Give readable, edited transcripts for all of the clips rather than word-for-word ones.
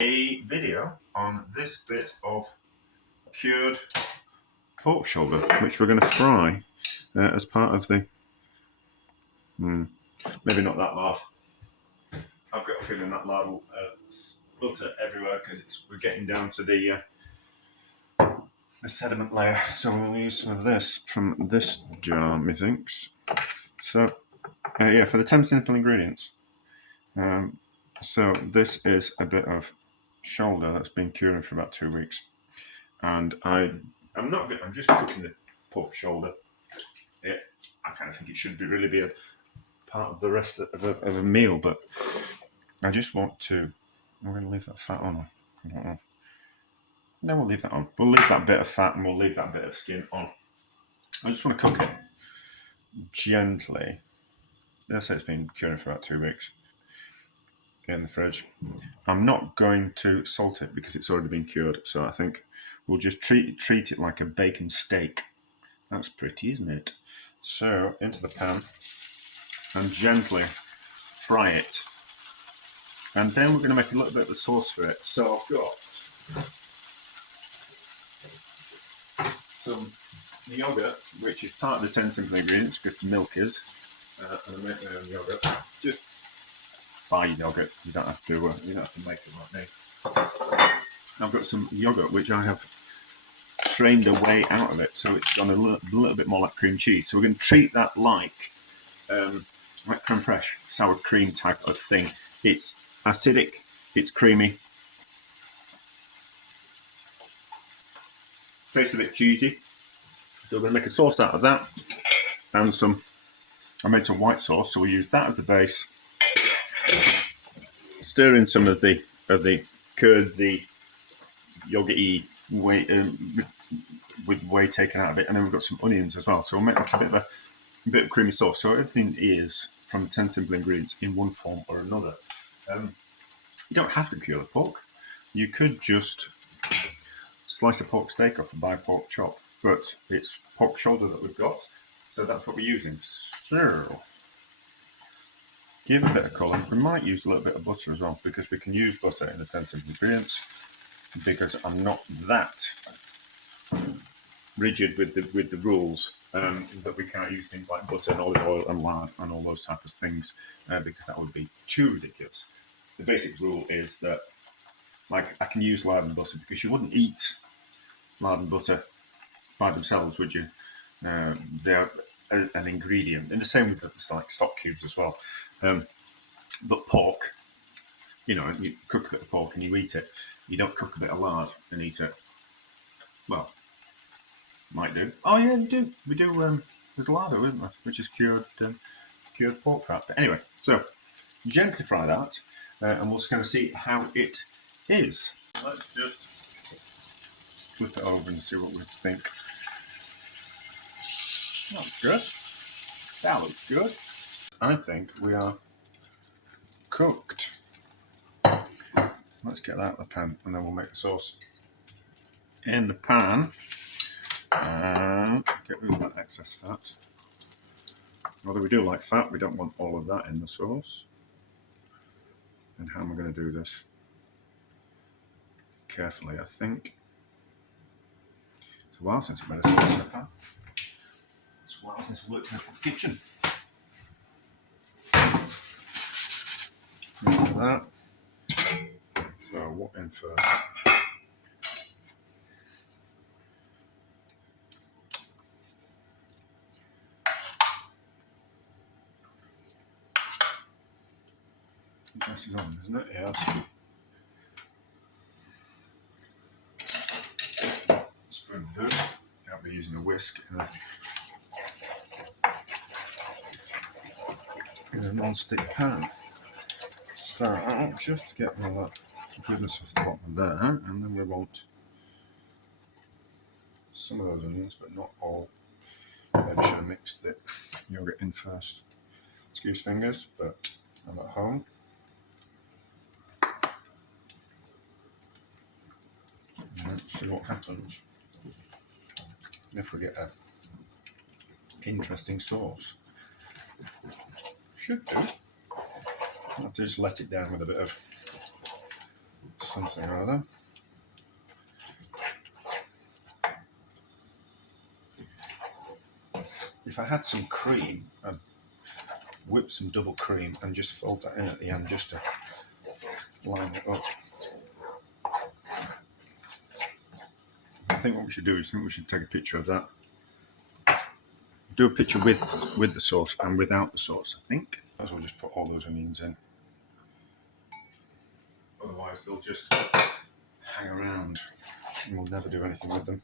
A video on this bit of cured pork shoulder, which we're going to fry as part of the. Maybe not that lard. I've got a feeling that lard will sputter everywhere because we're getting down to the sediment layer. So we'll use some of this from this jar, methinks. So, yeah, for the 10 simple ingredients. So this is a bit of shoulder that's been curing for about 2 weeks, and I'm just cooking the pork shoulder. I kind of think it should really be a part of the rest of a meal, but I just want to. We're going to leave that fat on. I don't know. No, we'll leave that on. We'll leave that bit of fat and we'll leave that bit of skin on. I just want to cook it gently. Let's say it's been curing for about 2 weeks. Get in the fridge. I'm not going to salt it because it's already been cured, so I think we'll just treat it like a bacon steak. That's pretty, isn't it? So into the pan and gently fry it. And then we're going to make a little bit of the sauce for it. So I've got some yoghurt, which is part of the 10 simple ingredients because the milk is. And I make my own yoghurt. Just buy yoghurt. You don't have to make it like me. I've got some yoghurt which I have strained away out of it, so it's gone a little bit more like cream cheese. So we're going to treat that like creme fraiche, sour cream type of thing. It's acidic, it's creamy, tastes a bit cheesy. So we're going to make a sauce out of that, and I made some white sauce, so we'll use that as the base. Stir in some of the curdsy, yogurty with whey taken out of it, and then we've got some onions as well. So we'll make like a bit of creamy sauce. So everything is from the 10 simple ingredients in one form or another. You don't have to cure the pork. You could just slice a pork steak off and buy a pork chop, but it's pork shoulder that we've got, so that's what we're using. So give it a bit of colour. We might use a little bit of butter as well, because we can use butter in the 10 simple ingredients, because I'm not that rigid with the rules that we can't use things like butter and olive oil and lard and all those type of things, because that would be too ridiculous. The basic rule is that, like, I can use lard and butter because you wouldn't eat lard and butter by themselves, would you? They're an ingredient, and the same with like stock cubes as well. But pork, you cook a bit of pork and you eat it. You don't cook a bit of lard and eat it. Well, might do. Oh yeah, you do. We do. There's lardo, isn't there? Which is cured pork fat. But anyway, so gently fry that, and we'll just kind of see how it is. Let's just flip it over and see what we think. That looks good. That looks good. I think we are cooked. Let's get that out of the pan, and then we'll make the sauce in the pan. And get rid of that excess fat. Although we do like fat, we don't want all of that in the sauce. And how am I going to do this? Carefully, I think. It's a while since I've made a sauce in the pan. It's a while since I worked in a kitchen. Like that. So what in first? Gas is on, isn't it? Yes. Spoon will do. Can't be using a whisk in a non-stick pan. So just get all that goodness off the bottom there, and then we want some of those onions, but not all. Maybe should have mixed the yogurt in first. Excuse fingers, but I'm at home. Let's see what happens if we get an interesting sauce. Should do. I'll have to just let it down with a bit of something or other. If I had some cream, I'd whip some double cream and just fold that in at the end just to line it up. I think what we should do is take a picture of that. Do a picture with the sauce and without the sauce, I think. Might as well just put all those onions in. Otherwise they'll just hang around and we'll never do anything with them.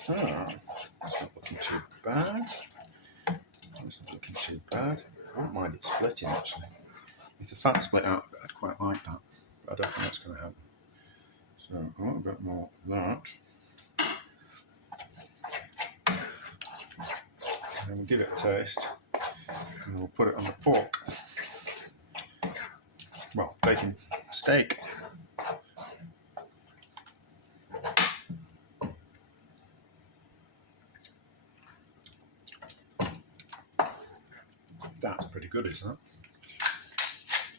So, that's not looking too bad. That's not looking too bad. I don't mind it splitting actually. If the fat split out, I'd quite like that. But I don't think that's going to happen. So a little bit more of that. And then we'll give it a taste. And we'll put it on the pork. Well, bacon steak. That's pretty good, isn't it?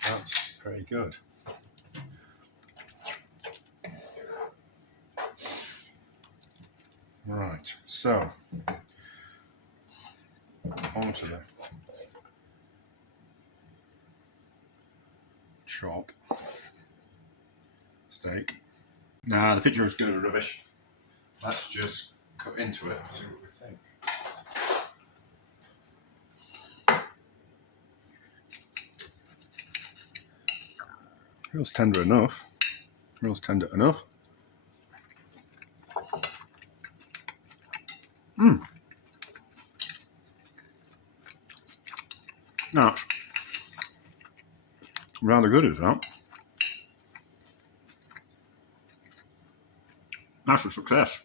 That's pretty good. Right, so onto the chop steak. Nah, the picture is going to be rubbish. Let's just cut into it and see what we think. Feels tender enough. Feels tender enough. That's rather good as well. That's a success.